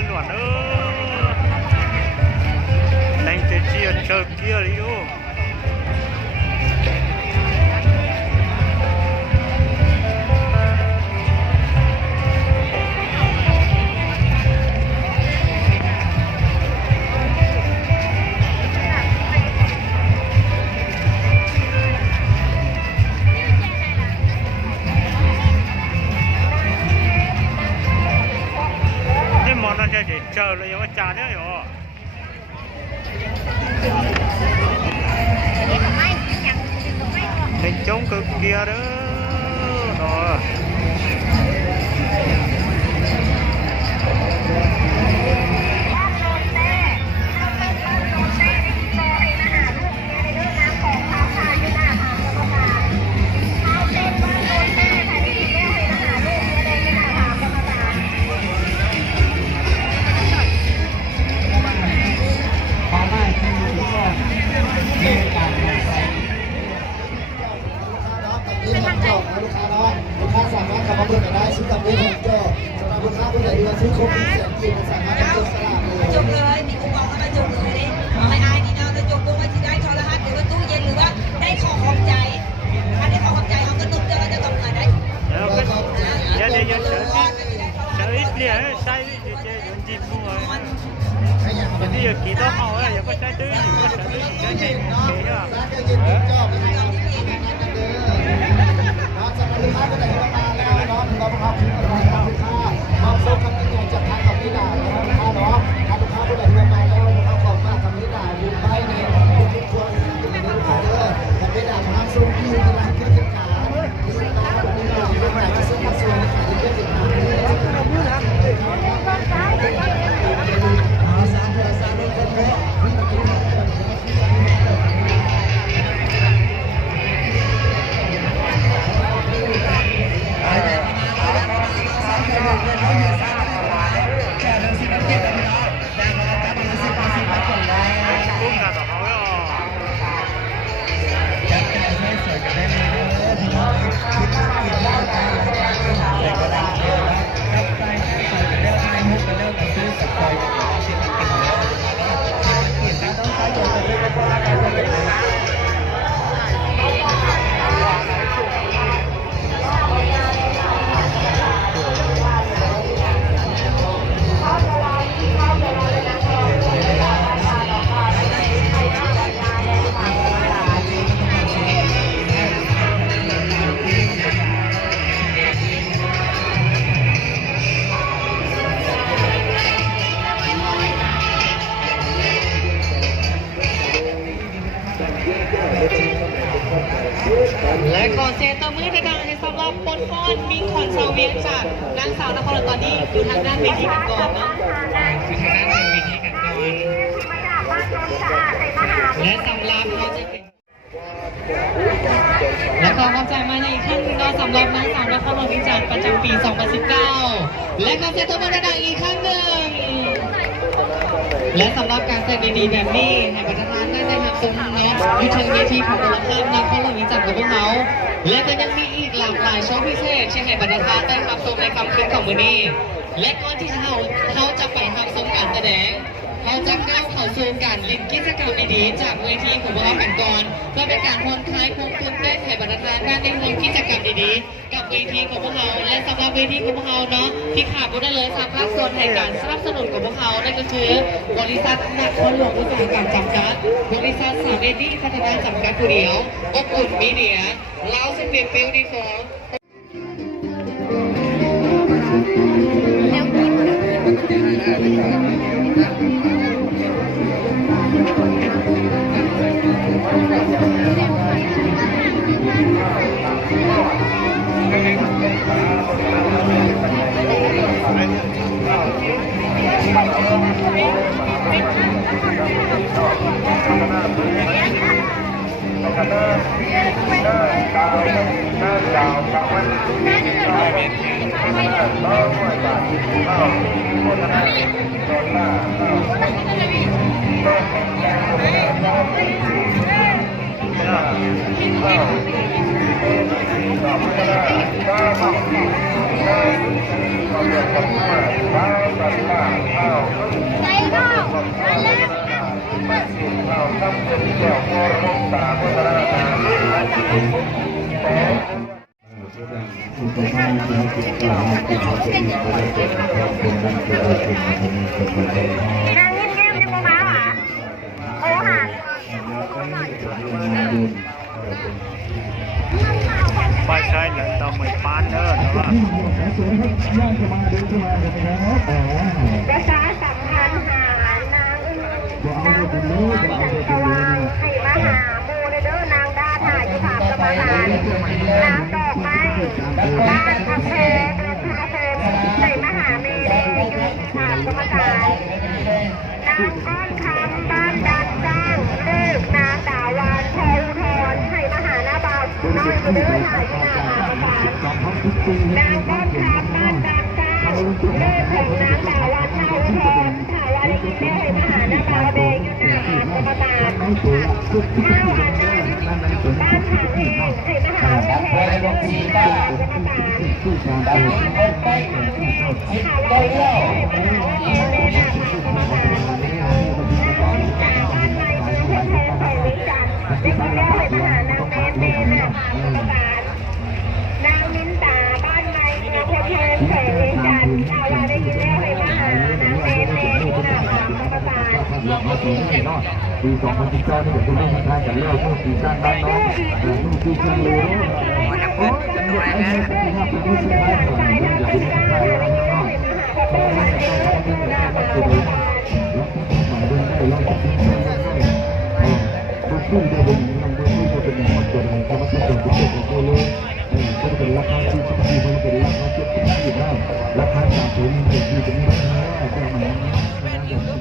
ban luận đánh tới chia chờ kia đi ô nóจะเจอเลยว่าจ่าเนี่ยอยู่เป็นจงcực kia đó rồiลูกค้าเนาะลูกค้าสามารถเข้ามาเปิดได้ซื้อกับมือของเจ้าสำหรับลูกค้าผู้ใดที่มาซื้อครบ100,000กีบสามารถจดสลากเลยจบเลยมีคูปองมาจบเลยดิไม่อายนี่เนาะจะจบลงมาที่ได้โทรทัศน์หรือว่าตู้เย็นหรือว่าได้ของขอบใจถ้าได้ของขอบใจเขาก็ตุ้มเจอจะกำเงินได้giờ đây giờ sợ ít liền sai đi chơi vẫn chìm luôn rồi bây giờ kỳ đó màu ấy giờ có trái tươi có sợ tươi trái này kì đóและขอเสียงตบมือดังๆให้สำหรับปนฟ้อนมิงคอนซาเวียนจากนางสาวนครตอนนี้อยู่ทางด้านเวทีกันก่อนเนาะอยู่ทางด้านเวทีกันก่อนและสำหรับเขาจะเป็นและขอขอบใจมาในอีกครั้งหนึ่งเนาะสำหรับนางสาวนครวิจารณ์ประจำปี 2019 และขอเสียงตบมือดังๆอีกครั้งหนึ่งและสำหรับการแสดงดีๆแบบนี้ให้ประธานได้ในหักซุ้มเนาะอยู่ทางเวทีของบริษัทนครวิจารณ์กับพวกเขาและก็ยังมีอีกหลากหลายโชว์พิเศษที่ให้ประธานได้หักซุ้มในคำคืนของมื้อนี้และก่อนที่เขาจะไปหักซุ้มการแสดงเขาจะก้าวเข้าสู่การเล่นกิจกรรมดีๆจากเวทีของพวกเรากันก่อนเพื่อเป็นการผ่อนคลายความตื่นเต้นให้ประธานได้ในเรื่องกิจกรรมดีๆกับเวทีของพวกเราและสำหรับเวทีของพวกเราเนาะที่ขาดไม่ได้เลยสามารถส่วนให้การสนับสนุนของพวกเขานั่นก็คือบริษัทนครหลวงอุตสาหกรรมจำกัดบริษัทสามเอดี้พัฒนาจำกัดผู้เดียวอบอุ่นมีเดียลาวซึ่งเป็นฟิลดีฟอร์Thank you. ไปใช้หนึ่งต่อหมื่นปานเด้อแต่ว่า ประชาสัมพันธ์หานางนางสว่างให้มาหาโมเดอร์นางดาถ่ายที่ถามกรรมการนางดอกไม้บ้านคาเฟ่และคาเฟ่ให้มาหาเมเดย์ยืนถามกรรมการนางก้อนคำบ้านดันจ้างลูกนางดาวานแพรทรให้มาหาหน้าบ่าวน้อยเดอร์ถ่ายที่ถามกรรมการนางก้อนคำบ้านดันจ้างลูกของนางดาวานแพรทรถาวาได้ยินได้ให้มาหาหน้าบ่าวเบย์ยืนหน้าถามกรรมการข้าวหันนั้นบ้านหางเองให้มาหาแพรทรยืนหน้าถามกรรมการดาวานนั้นไปถาวาได้ยินได้ให้มาหาแพรเมย์หน้าถามกรรมการบ้านใหม่เมืองเพชรแพรของวิจันทร์ได้ยินได้ให้มาหานางแม่เมย์หน้าถามกรรมการนางมินตาบ้านใหม่เมืองเพชรแพรวิจันทร์ถาวาได้ยินได้ให้มาหานางแม่เมย์หน้าถามกรรมการ ปี2019นี่เป็นเรื่องทางกันเรื่องผู้ปีการบ้านน้องผู้ปีการเลย เงินเดือนหลังสายทางพิการได้ยินได้ให้มาหาพระโตมันเองหน้าถามกรรมการ ซึ่งจะเป็นมันเป็นมันเป็นอะไรก็มันเป็นตัวตัวเลยก็เป็นราคาที่มันเป็นราคาที่ได้ราคาจากตัวนี้เป็นที่เป็นนี้นะแต่มัน